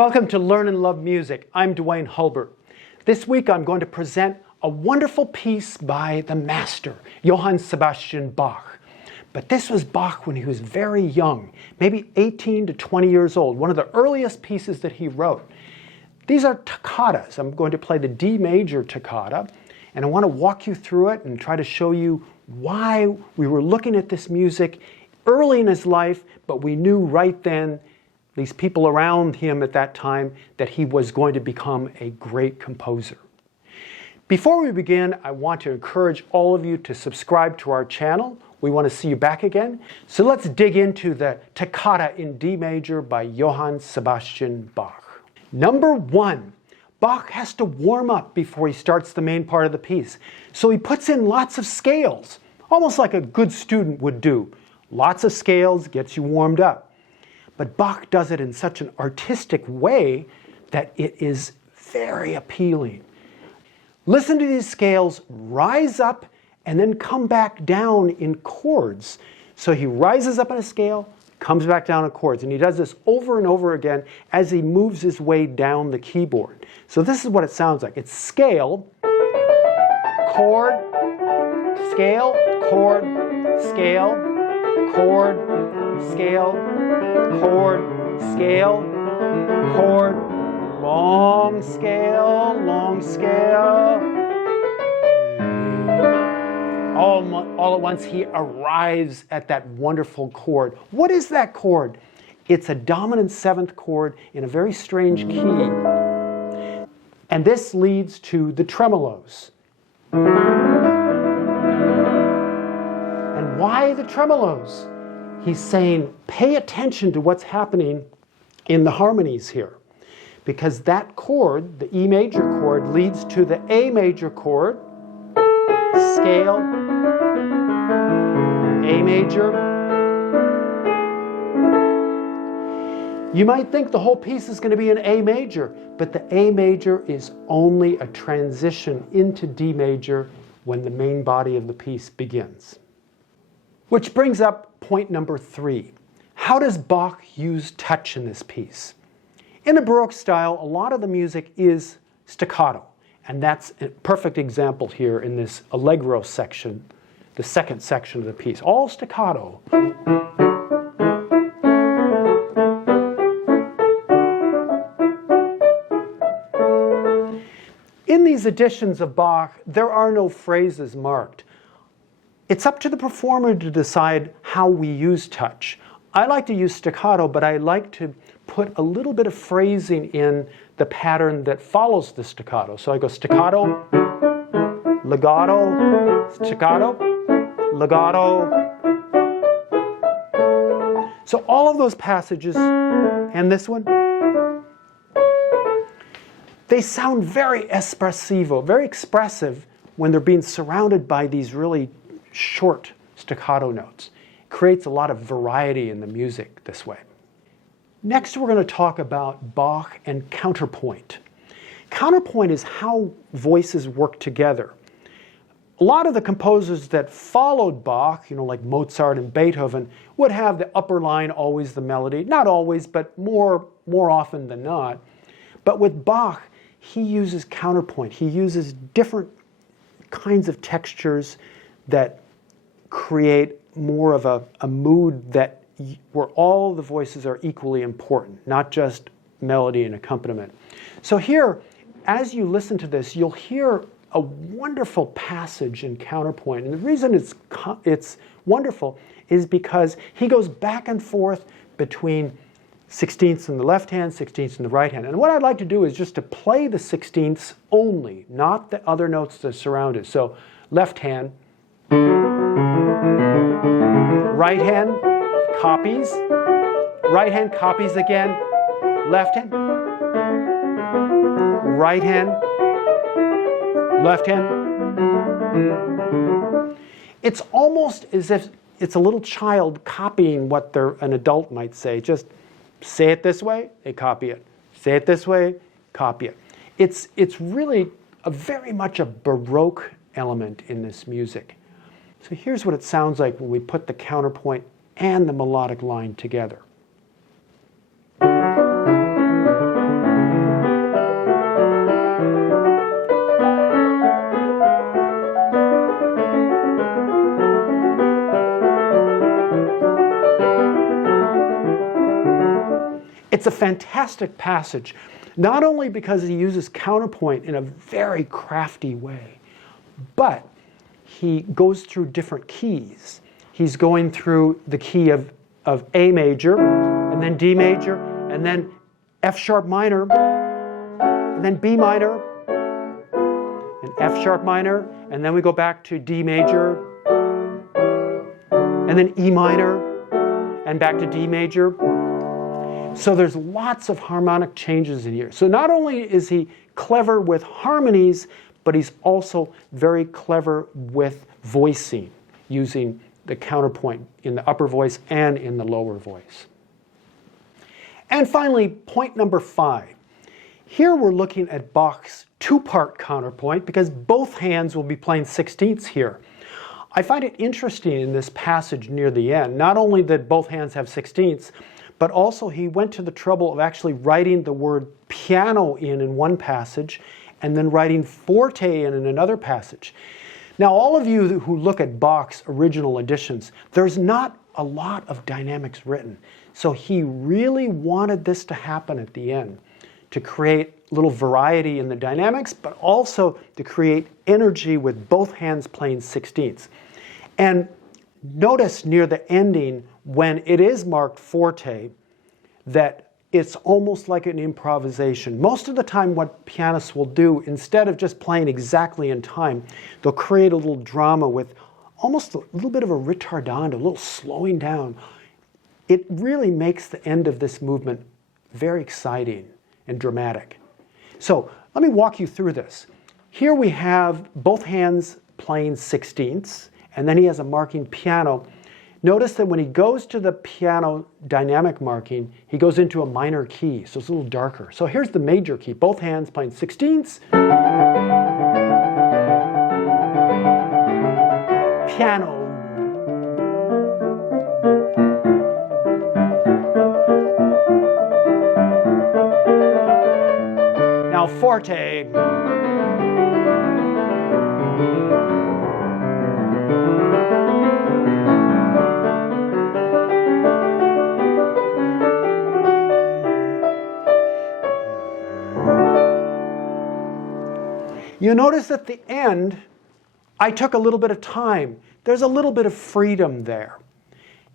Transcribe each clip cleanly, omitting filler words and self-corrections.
Welcome to Learn and Love Music. I'm Duane Hulbert. This week I'm going to present a wonderful piece by the master, Johann Sebastian Bach. But this was Bach when he was very young, maybe 18 to 20 years old, one of the earliest pieces that he wrote. These are toccatas. I'm going to play the D major toccata, and I want to walk you through it and try to show you why we were looking at this music early in his life, but we knew right then, these people around him at that time, that he was going to become a great composer. Before we begin, I want to encourage all of you to subscribe to our channel. We want to see you back again. So let's dig into the Toccata in D major by Johann Sebastian Bach. Number 1, Bach has to warm up before he starts the main part of the piece. So he puts in lots of scales, almost like a good student would do. Lots of scales gets you warmed up. But Bach does it in such an artistic way that it is very appealing. Listen to these scales rise up and then come back down in chords. So he rises up on a scale, comes back down in chords. And he does this over and over again as he moves his way down the keyboard. So this is what it sounds like. It's scale, chord, scale, chord, scale, chord, scale, chord, scale, chord, long scale, long scale. All at once he arrives at that wonderful chord. What is that chord? It's a dominant 7th chord in a very strange key. And this leads to the tremolos. And why the tremolos? He's saying, pay attention to what's happening in the harmonies here. Because that chord, the E major chord, leads to the A major chord, scale, A major. You might think the whole piece is going to be in A major, but the A major is only a transition into D major when the main body of the piece begins. Which brings up point number 3. How does Bach use touch in this piece? In the Baroque style, a lot of the music is staccato, and that's a perfect example here in this allegro section, the second section of the piece. All staccato. In these editions of Bach, there are no phrases marked. It's up to the performer to decide how we use touch. I like to use staccato, but I like to put a little bit of phrasing in the pattern that follows the staccato. So I go staccato, legato, staccato, legato. So all of those passages, and this one, they sound very espressivo, very expressive when they're being surrounded by these really short staccato notes. It creates a lot of variety in the music this way. Next, we're going to talk about Bach and counterpoint. Counterpoint is how voices work together. A lot of the composers that followed Bach, like Mozart and Beethoven, would have the upper line always the melody. Not always, but more often than not. But with Bach, he uses counterpoint. He uses different kinds of textures that create more of a mood where all the voices are equally important, not just melody and accompaniment. So here, as you listen to this, you'll hear a wonderful passage in counterpoint. And the reason it's wonderful is because he goes back and forth between 16ths in the left hand, 16ths in the right hand. And what I'd like to do is just to play the 16ths only, not the other notes that surround it. So left hand, right hand copies, right hand copies again, left hand, right hand, left hand. It's almost as if it's a little child copying what an adult might say. Just say it this way, they copy it. Say it this way, copy it. It's really very much a Baroque element in this music. So here's what it sounds like when we put the counterpoint and the melodic line together. It's a fantastic passage, not only because he uses counterpoint in a very crafty way, but he goes through different keys. He's going through the key of A major, and then D major, and then F sharp minor, and then B minor, and F sharp minor, and then we go back to D major, and then E minor, and back to D major. So there's lots of harmonic changes in here. So not only is he clever with harmonies, but he's also very clever with voicing, using the counterpoint in the upper voice and in the lower voice. And finally, point number 5. Here we're looking at Bach's two-part counterpoint because both hands will be playing 16ths here. I find it interesting in this passage near the end, not only that both hands have 16ths, but also he went to the trouble of actually writing the word piano in one passage and then writing forte in another passage. Now, all of you who look at Bach's original editions, there's not a lot of dynamics written. So he really wanted this to happen at the end, to create a little variety in the dynamics, but also to create energy with both hands playing 16ths. And notice near the ending, when it is marked forte, that it's almost like an improvisation. Most of the time what pianists will do, instead of just playing exactly in time, they'll create a little drama with almost a little bit of a ritardando, a little slowing down. It really makes the end of this movement very exciting and dramatic. So let me walk you through this. Here we have both hands playing 16ths, and then he has a marking piano. Notice that when he goes to the piano dynamic marking, he goes into a minor key, so it's a little darker. So here's the major key, both hands playing 16ths. Piano. Now forte. You notice at the end, I took a little bit of time. There's a little bit of freedom there.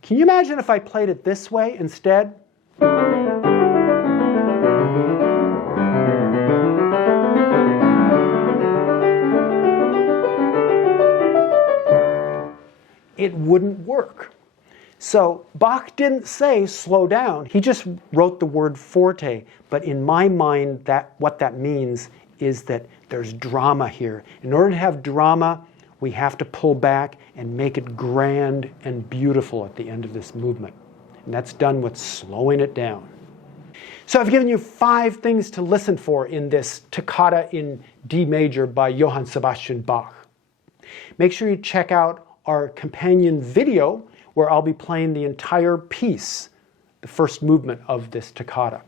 Can you imagine if I played it this way instead? It wouldn't work. So Bach didn't say slow down. He just wrote the word forte. But in my mind, what that means is that there's drama here. In order to have drama, we have to pull back and make it grand and beautiful at the end of this movement. And that's done with slowing it down. So I've given you 5 things to listen for in this Toccata in D major by Johann Sebastian Bach. Make sure you check out our companion video where I'll be playing the entire piece, the first movement of this toccata.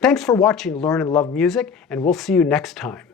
Thanks for watching Learn and Love Music, and we'll see you next time.